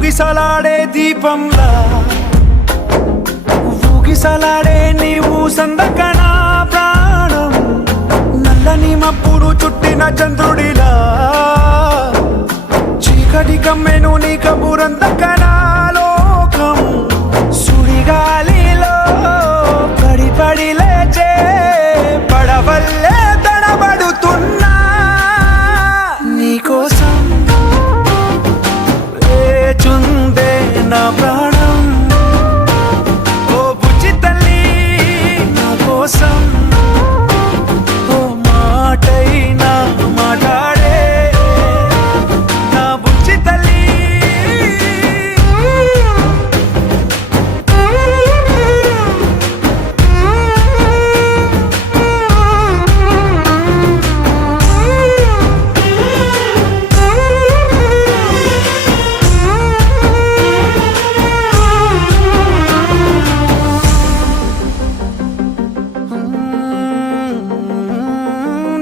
ఊగిసలాడే దీపంలా ఊగిసలాడే నీవు సందకనా ప్రాణం నల్లని మబ్బులు చుట్టిన చంద్రుడిలా చీకటి కమ్మెను నీ కబురందకనా లోకం సుడిగాలిలో పడి పడి లేచే పడవల్లే తడబడుతున్నా నీకోసం వేచుందే నా ప్రాణం ఓ బుజ్జి తల్లి నా కోసం ఓ మాటైనా మాట్లాడే నా బుజ్జి తల్లి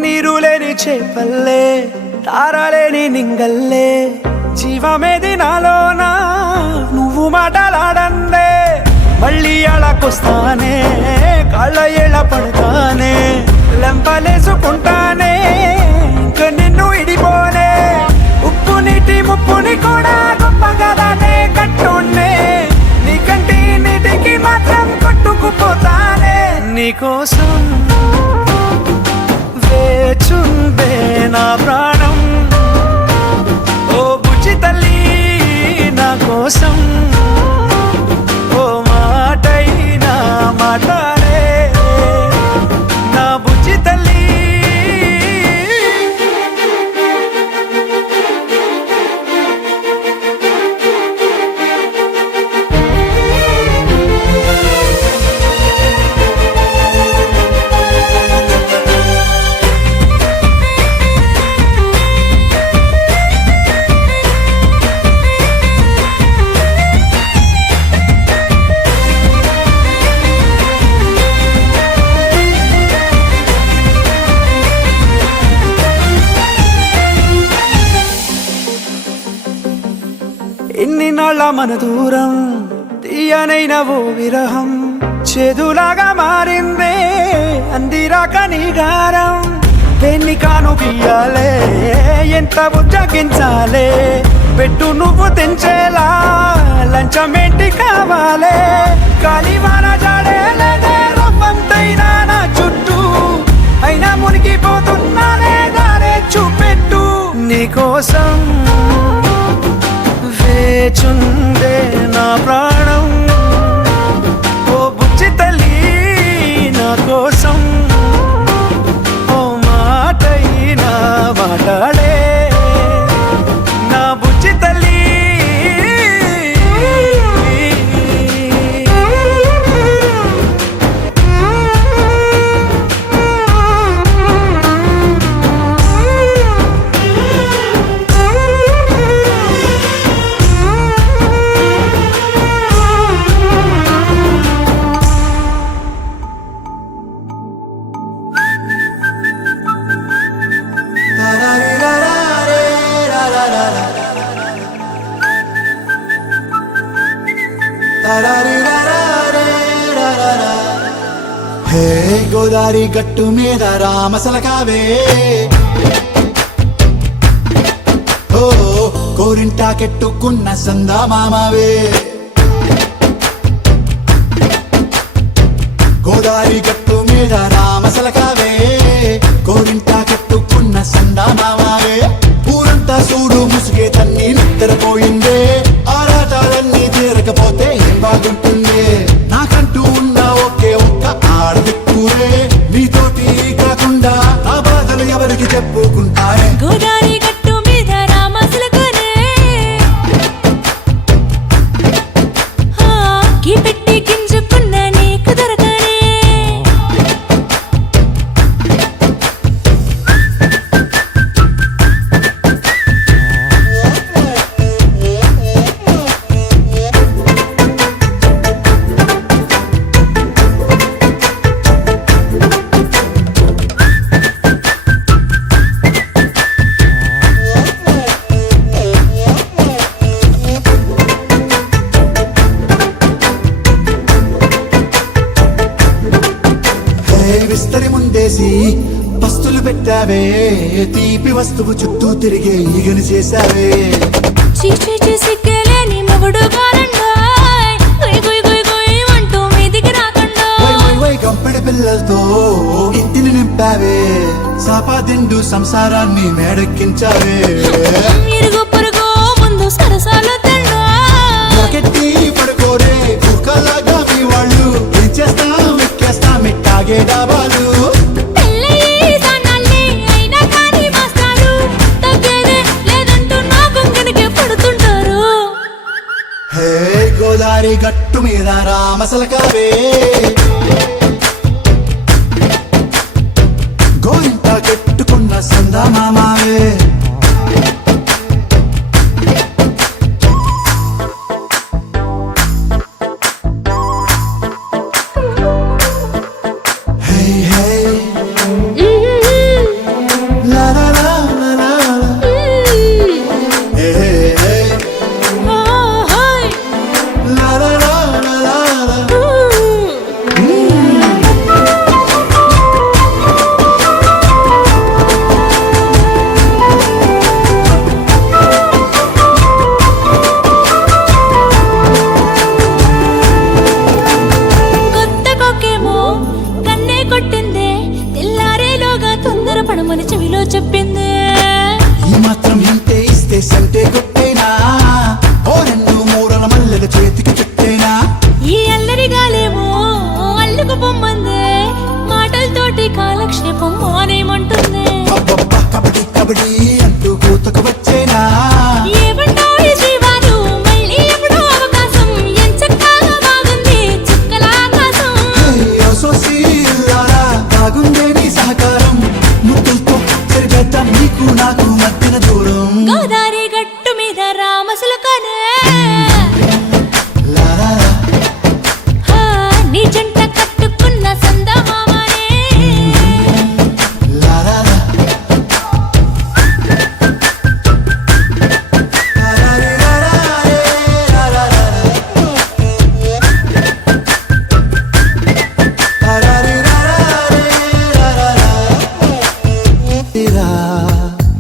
నీరులేని చేపల్లే తారలేని నింగల్లే జీవమేది నాలోనా నువ్వు మాటలాడందే మళ్ళీ అళకొస్తానే కాళ్ళ ఏళ్ళ పడతానే లెంపలేసుకుంటానే ఇంక నిన్ను ఇడిపోనే ఉప్పు నీటి ముప్పుని కూడా గొప్పగదానే కట్టునే నీ కంటి నీటికి మాత్రం కొట్టుకుపోతానే నీకోసం వేచుందే నా ప్రాణం ఓ బుజ్జి తల్లి నా కోసం ఓ మాటైనా మాట్లాడే నా బుజ్జి తల్లి ఎన్ని నాళ్ళ మన దూరం తీయనైన ఓ విరహం చేదులాగా మారిందే అందిరాక నీ గారం దేన్ని కాను గీయాలే ఎంత బుజ్జగించాలే పెట్టు నువ్వు తెంచేలా లంచమేంటి కావాలే కాలివాన జాడేలేదే రవ్వంతైనా నా చుట్టూ అయినా మునిగిపోతున్నానే దారే చూపెట్టు నీకోసం వేచుందే నా ప్రాణం ఓ బుజ్జి తల్లి నా కోసం ఓ మాటైనా మాట్లాడే నా బుజ్జి తల్లి హే గోదారి గట్టు మీద రామసలకావే ఓ కోరింటా కెట్టుకున్న సందా మామావే గోదారి గట్టు మీద రామసలకావే కోరింటా కెట్టుకున్న సందా మామావే ఊరంతా చూడు ముసుగే తన్ని నిద్రపోయిందే ఆరాటాలన్నీ తీరకపోతే ఏం బాగుంటుంది నాకంటూ ఉన్న ఒకే ఒక్క ఆడదిక్కురే నీతోటి కాకుండా ఆ బాధలు ఎవరికి చెప్పుకుంటారే గోదారి గట్టు మీద రామసలకనే కీ పెట్టి గింజుకున్న నీకు దొరకనే పెట్టావే తీపి వస్తువు చుట్టూ తిరిగే ఈగని చేశావే చీచీ సిగ్గలేని మొగుడు కారండాయ్ గుయ్ గుయ్ గుయ్ గుయ్ అంటూ మీదికి రాకండా వై కంపెడి పిల్లలతో ఇంటిని నింపావే సాపాదిండు సంసారాన్ని మేడెక్కించావే ఇరుగు పొరుగు ముందు సరసాలు తండా రాకెట్టి పడుకోరే కుక్కలాగా మీ వాళ్ళు ఏం చేస్తాం ఎక్కేస్తాం ఇట్టాగే డాబాలు పెళ్ళయి సన్నాళ్ళే అయినా కానీ మాస్తారు తగ్గేదే లేదంటూ నా కొంగనికే పడుతుంటారు హే గోదారి గట్టు మీద రామసలకావే గోరింట కట్టుకున్న సందమామావే హే హే లా లా లా లా లా లా. హే హే హే ఓహోయ్ లా లా లా లా లా లా. కొత్త కొక్కేమో కన్నే కొట్టిందే తెల్లారేలోగా తొందర పడమని చెవిలో చెప్పిందే ఈ మాత్రం ఇంతే ఇస్తే సంటే కొట్టేనా ఓ రెండు మూరల మల్లెల చేతికి చుట్టేనా ఈ అల్లరి గాలేమో అల్లుకు పొమ్మందే మాటలతోటి కాలక్షేపం మానేమంటుందే అబ్బబ్బా కబడ్డీ కబడ్డీ అంటూ కూతకు వచ్చేనా ఏమంటాయి శ్రీవారు మళ్ళీ ఎప్పుడో అవకాశం ఎంచక్కా బాగుంది చుక్కల ఆకాశం అయ్యో సోసీలారా బాగుందే నీ సహకారం ముద్దులతో చెరిగేద్దాం నీకు నాకు మధ్యన దూరం గోదారి గట్టు మీద రామసులకనే లా లా లా. హా, నీ జంట కట్టుకున్న సందమామనే లా లా లా. లా లా రే లా లా రే లా లా లా లా. లా లా రే లా లా రే లా లా లా. తీరా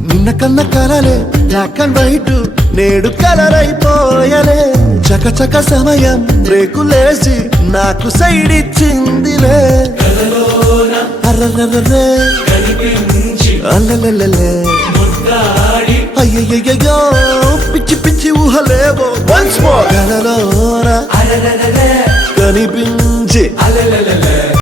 నిన్న కన్న కలలే బ్లాక్ అండ్ వైట్ నేడు కలర్ అయిపోయలే చకచక సమయం బ్రేకులేసి నాకు సైడ్ ఇచ్చిందిలే అర్రర్రర్రే అల్లలల్లలే అయ్యయ్యయ్యో పిచ్చి పిచ్చి ఊహలేవో వన్స్ మోర్ కలలోన కనిపించి